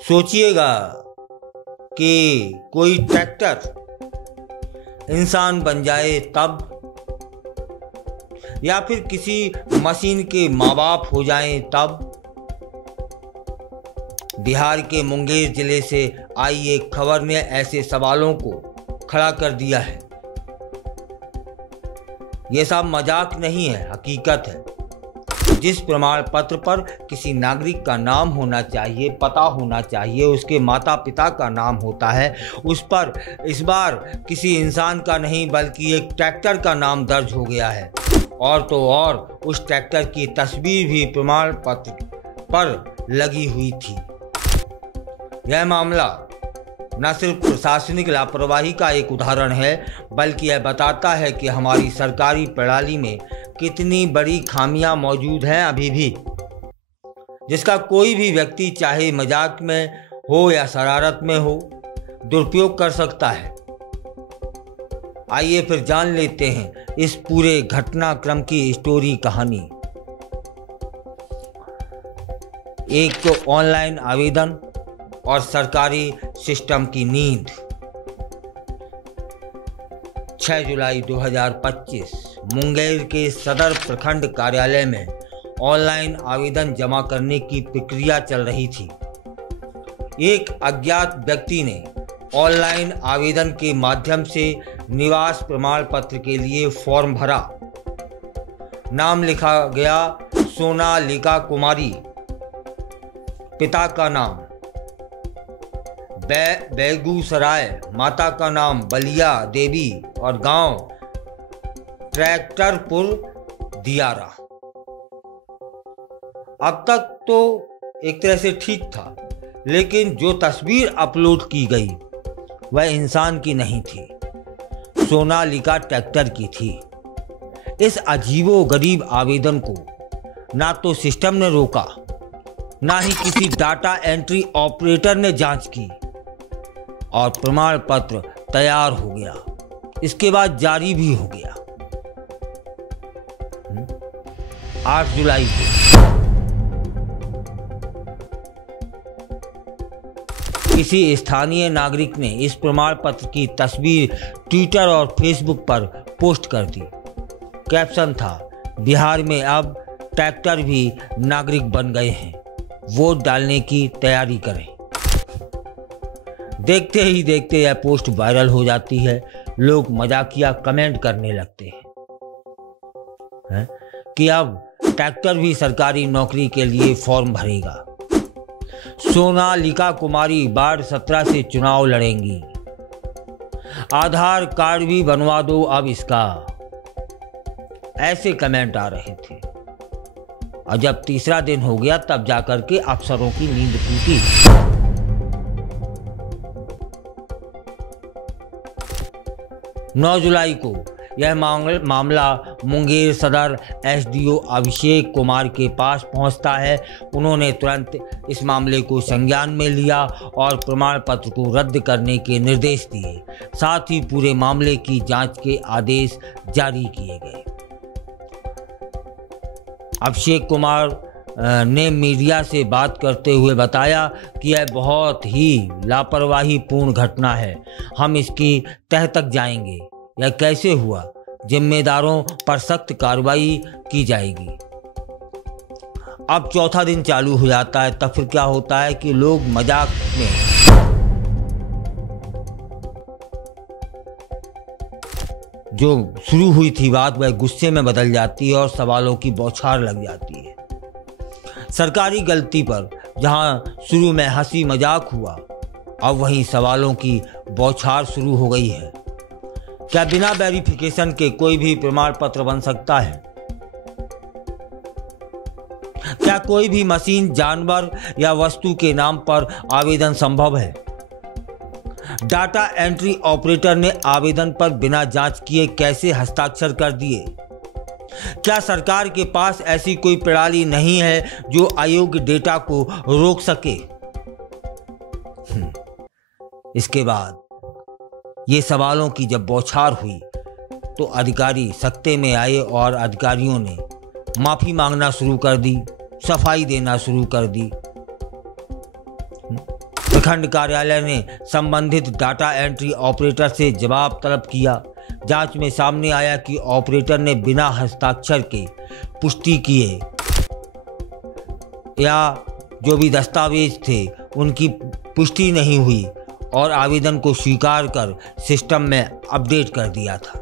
सोचिएगा कि कोई ट्रैक्टर इंसान बन जाए तब, या फिर किसी मशीन के माँ बाप हो जाएं तब। बिहार के मुंगेर जिले से आई एक खबर ने ऐसे सवालों को खड़ा कर दिया है। ये सब मजाक नहीं है, हकीकत है। जिस प्रमाण पत्र पर किसी नागरिक का नाम होना चाहिए, पता होना चाहिए, उसके माता पिता का नाम होता है, उस पर इस बार किसी इंसान का नहीं बल्कि एक ट्रैक्टर का नाम दर्ज हो गया है। और तो और उस ट्रैक्टर की तस्वीर भी प्रमाण पत्र पर लगी हुई थी। यह मामला न सिर्फ प्रशासनिक लापरवाही का एक उदाहरण है, बल्कि यह बताता है कि हमारी सरकारी प्रणाली में कितनी बड़ी खामियां मौजूद हैं अभी भी, जिसका कोई भी व्यक्ति चाहे मजाक में हो या शरारत में हो, दुरुपयोग कर सकता है। आइए फिर जान लेते हैं इस पूरे घटनाक्रम की स्टोरी कहानी। एक तो ऑनलाइन आवेदन और सरकारी सिस्टम की नींद। 6 जुलाई 2025 मुंगेर के सदर प्रखंड कार्यालय में ऑनलाइन आवेदन जमा करने की प्रक्रिया चल रही थी। एक अज्ञात व्यक्ति ने ऑनलाइन आवेदन के माध्यम से निवास प्रमाण पत्र के लिए फॉर्म भरा। नाम लिखा गया सोनालिका कुमारी, पिता का नाम बेगूसराय, माता का नाम बलिया देवी और गांव ट्रैक्टरपुर दियारा। अब तक तो एक तरह से ठीक था, लेकिन जो तस्वीर अपलोड की गई वह इंसान की नहीं थी, सोनालिका ट्रैक्टर की थी। इस अजीबोगरीब आवेदन को ना तो सिस्टम ने रोका, ना ही किसी डाटा एंट्री ऑपरेटर ने जांच की, और प्रमाण पत्र तैयार हो गया। इसके बाद जारी भी हो गया। 8 जुलाई को किसी स्थानीय नागरिक ने इस प्रमाण पत्र की तस्वीर ट्विटर और फेसबुक पर पोस्ट कर दी। कैप्शन था, बिहार में अब ट्रैक्टर भी नागरिक बन गए हैं, वोट डालने की तैयारी करें। देखते ही देखते यह पोस्ट वायरल हो जाती है। लोग मजाकिया कमेंट करने लगते हैं कि अब ट्रैक्टर भी सरकारी नौकरी के लिए फॉर्म भरेगा। सोनालिका कुमारी वार्ड 17 से चुनाव लड़ेंगी। आधार कार्ड भी बनवा दो अब इसका। ऐसे कमेंट आ रहे थे। और जब तीसरा दिन हो गया तब जाकर के अफसरों की नींद टूटी। 9 जुलाई को यह मामला मुंगेर सदर एसडीओ अभिषेक कुमार के पास पहुंचता है। उन्होंने तुरंत इस मामले को संज्ञान में लिया और प्रमाण पत्र को रद्द करने के निर्देश दिए। साथ ही पूरे मामले की जांच के आदेश जारी किए गए। अभिषेक कुमार ने मीडिया से बात करते हुए बताया कि यह बहुत ही लापरवाही पूर्ण घटना है। हम इसकी तह तक जाएंगे। यह कैसे हुआ, जिम्मेदारों पर सख्त कार्रवाई की जाएगी। अब चौथा दिन चालू हो जाता है। तब फिर क्या होता है कि लोग मजाक में जो शुरू हुई थी बात वह गुस्से में बदल जाती है और सवालों की बौछार लग जाती है। सरकारी गलती पर जहां शुरू में हंसी मजाक हुआ, अब वहीं सवालों की बौछार शुरू हो गई है। क्या बिना वेरिफिकेशन के कोई भी प्रमाण पत्र बन सकता है? क्या कोई भी मशीन, जानवर या वस्तु के नाम पर आवेदन संभव है? डाटा एंट्री ऑपरेटर ने आवेदन पर बिना जांच किए कैसे हस्ताक्षर कर दिए? क्या सरकार के पास ऐसी कोई प्रणाली नहीं है जो अयोग्य डेटा को रोक सके? इसके बाद ये सवालों की जब बौछार हुई तो अधिकारी सख्ते में आए और अधिकारियों ने माफी मांगना शुरू कर दी, सफाई देना शुरू कर दी। प्रखंड कार्यालय ने संबंधित डाटा एंट्री ऑपरेटर से जवाब तलब किया। जांच में सामने आया कि ऑपरेटर ने बिना हस्ताक्षर के पुष्टि किए या जो भी दस्तावेज थे उनकी पुष्टि नहीं हुई और आवेदन को स्वीकार कर सिस्टम में अपडेट कर दिया था।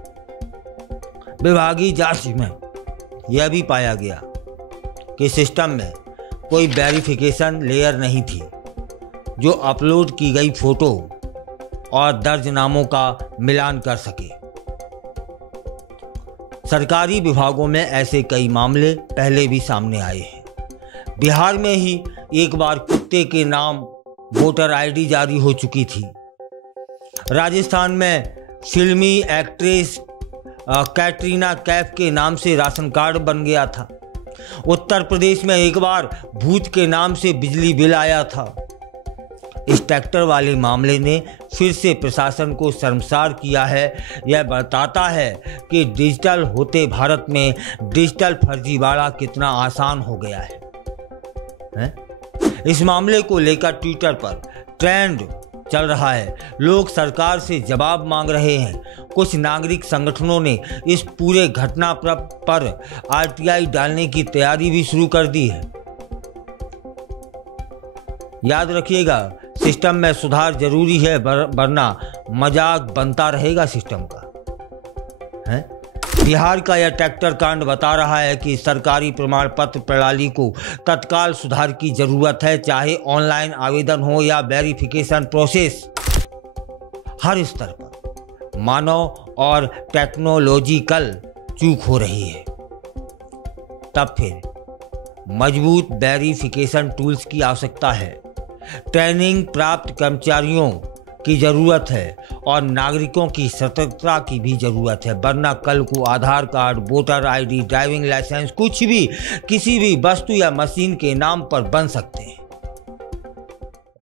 विभागीय जांच में यह भी पाया गया कि सिस्टम में कोई वेरिफिकेशन लेयर नहीं थी जो अपलोड की गई फोटो और दर्ज नामों का मिलान कर सके। सरकारी विभागों में ऐसे कई मामले पहले भी सामने आए हैं। बिहार में ही एक बार कुत्ते के नाम वोटर आईडी जारी हो चुकी थी। राजस्थान में फिल्मी एक्ट्रेस कैटरीना कैफ के नाम से राशन कार्ड बन गया था। उत्तर प्रदेश में एक बार भूत के नाम से बिजली बिल आया था। इस ट्रैक्टर वाले मामले ने फिर से प्रशासन को शर्मसार किया है। यह बताता है कि डिजिटल होते भारत में डिजिटल फर्जीवाड़ा कितना आसान हो गया है? इस मामले को लेकर ट्विटर पर ट्रेंड चल रहा है। लोग सरकार से जवाब मांग रहे हैं। कुछ नागरिक संगठनों ने इस पूरे घटना पर आरटीआई डालने की तैयारी भी शुरू कर दी है। याद रखिएगा, सिस्टम में सुधार जरूरी है, वरना मजाक बनता रहेगा सिस्टम का। बिहार का यह ट्रैक्टर कांड बता रहा है कि सरकारी प्रमाण पत्र प्रणाली को तत्काल सुधार की जरूरत है। चाहे ऑनलाइन आवेदन हो या वेरिफिकेशन प्रोसेस, हर स्तर पर मानव और टेक्नोलॉजिकल चूक हो रही है। तब फिर मजबूत वेरिफिकेशन टूल्स की आवश्यकता है, ट्रेनिंग प्राप्त कर्मचारियों की ज़रूरत है और नागरिकों की सतर्कता की भी ज़रूरत है, वरना कल को Aadhaar card, voter ID, driving licence कुछ भी किसी भी वस्तु या मशीन के नाम पर बन सकते हैं।